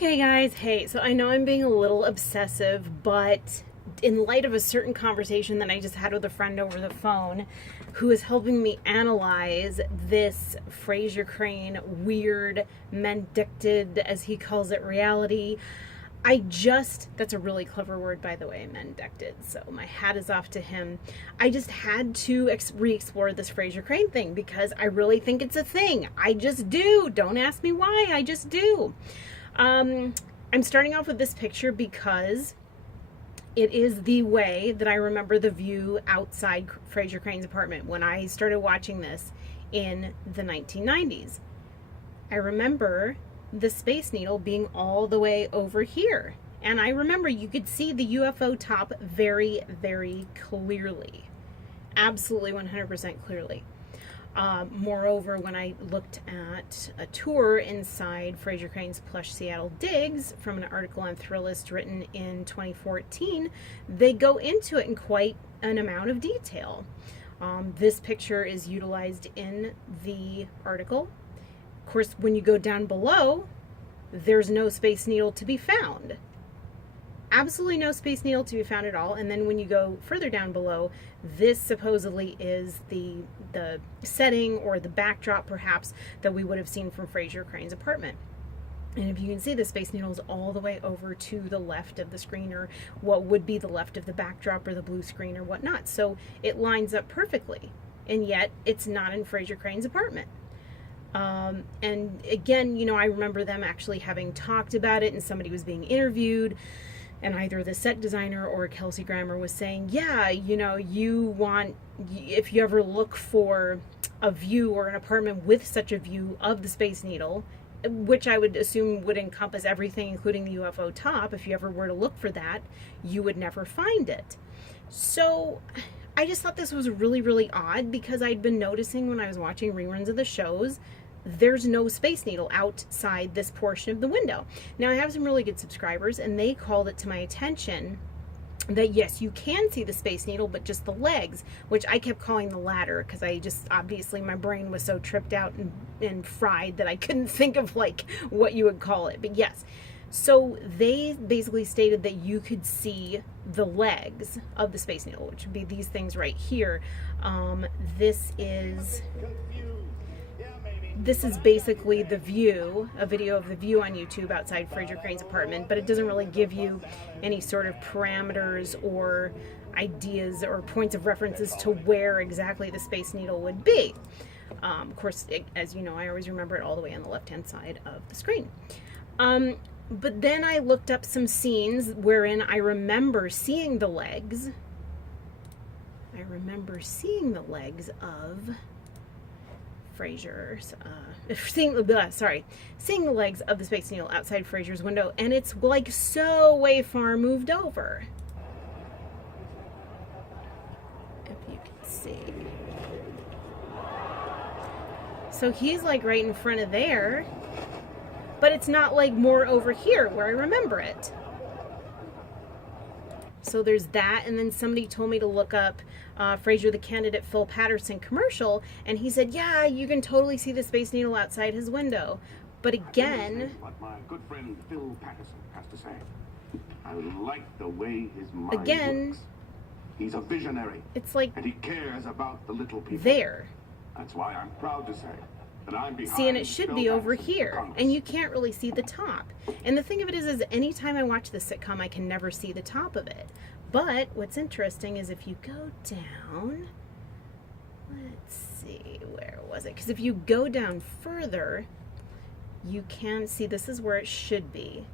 Okay guys, hey, so I know I'm being a little obsessive, but in light of a certain conversation that I just had with a friend over the phone who is helping me analyze this Frasier Crane weird, mendicted, as he calls it, reality, that's a really clever word, by the way, mendicted, so my hat is off to him. I just had to re-explore this Frasier Crane thing because I really think it's a thing. I just do. Don't ask me why, I just do. I'm starting off with this picture because it is the way that I remember the view outside Frasier Crane's apartment when I started watching this in the 1990s. I remember the Space Needle being all the way over here. And I remember you could see the UFO top very, very clearly. Absolutely 100% clearly. Moreover, when I looked at a tour inside Frasier Crane's plush Seattle digs from an article on Thrillist written in 2014, they go into it in quite an amount of detail. This picture is utilized in the article. Of course, when you go down below, there's no Space Needle to be found. Absolutely no Space Needle to be found at all. And then when you go further down below, this supposedly is the setting or the backdrop perhaps that we would have seen from Frasier Crane's apartment. And if you can see, the Space Needle is all the way over to the left of the screen, or what would be the left of the backdrop or the blue screen or whatnot. So it lines up perfectly, and yet it's not in Frasier Crane's apartment. And again, you know, I remember them actually having talked about it, and somebody was being interviewed, and either the set designer or Kelsey Grammer was saying, yeah, you know, if you ever look for a view or an apartment with such a view of the Space Needle, which I would assume would encompass everything, including the UFO top, if you ever were to look for that, you would never find it. So I just thought this was really, really odd, because I'd been noticing when I was watching reruns of the shows, there's no Space Needle outside this portion of the window. Now, I have some really good subscribers, and they called it to my attention that yes, you can see the Space Needle, but just the legs, which I kept calling the ladder, because I just, obviously my brain was so tripped out and fried that I couldn't think of like what you would call it. But yes, so they basically stated that you could see the legs of the Space Needle, which would be these things right here. This is basically the view, a video of the view on YouTube outside Frasier Crane's apartment, but it doesn't really give you any sort of parameters or ideas or points of references to where exactly the Space Needle would be. Of course, as you know, I always remember it all the way on the left-hand side of the screen. But then I looked up some scenes wherein I remember seeing the legs. I remember seeing the legs of Frasier's, seeing the legs of the Space Needle outside Frasier's window, and it's like so way far moved over. If you can see. So he's like right in front of there, but it's not like more over here where I remember it. So there's that, and then somebody told me to look up Frasier the Candidate Phil Patterson commercial, and he said, yeah, you can totally see the Space Needle outside his window. But again, what my good friend Phil Patterson has to say. I like the way his mind works. He's a visionary. It's like, and he cares about the little people. There. That's why I'm proud to say that I'm behind. See, and it should Phil be over Patterson here, and you can't really see the top. And the thing of it is anytime I watch the sitcom, I can never see the top of it. But what's interesting is if you go down, let's see, where was it? Because if you go down further, you can see, this is where it should be.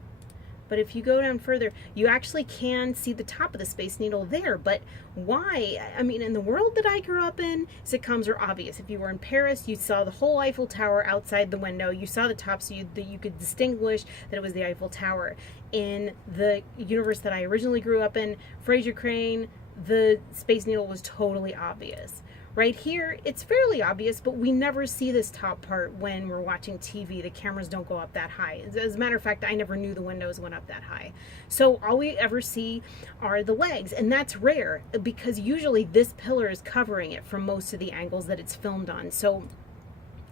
But if you go down further, you actually can see the top of the Space Needle there. But why? I mean, in the world that I grew up in, sitcoms are obvious. If you were in Paris, you saw the whole Eiffel Tower outside the window. You saw the top, so you could distinguish that it was the Eiffel Tower. In the universe that I originally grew up in, Frasier Crane, the Space Needle was totally obvious. Right here, it's fairly obvious, but we never see this top part when we're watching TV. The cameras don't go up that high. As a matter of fact, I never knew the windows went up that high. So all we ever see are the legs, and that's rare because usually this pillar is covering it from most of the angles that it's filmed on. So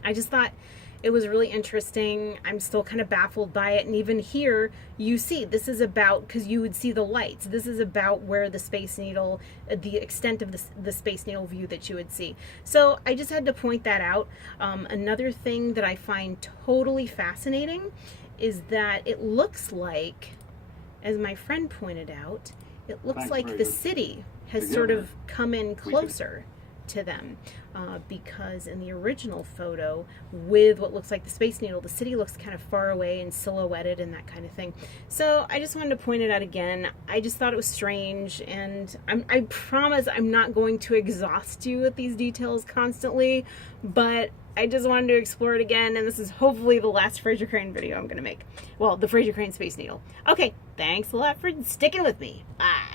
I just thought It was really interesting. I'm still kind of baffled by it. And even here, you see, this is about, because you would see the lights, this is about where the Space Needle, the extent of the Space Needle view that you would see. So I just had to point that out. Another thing that I find totally fascinating is that it looks like, as my friend pointed out, it looks like the city has sort of come in closer to them, because in the original photo with what looks like the Space Needle, the city looks kind of far away and silhouetted and that kind of thing. So I just wanted to point it out again. I just thought it was strange, and I promise I'm not going to exhaust you with these details constantly, but I just wanted to explore it again, and this is hopefully the last Frasier Crane video I'm going to make. Well, the Frasier Crane Space Needle. Okay, thanks a lot for sticking with me. Bye.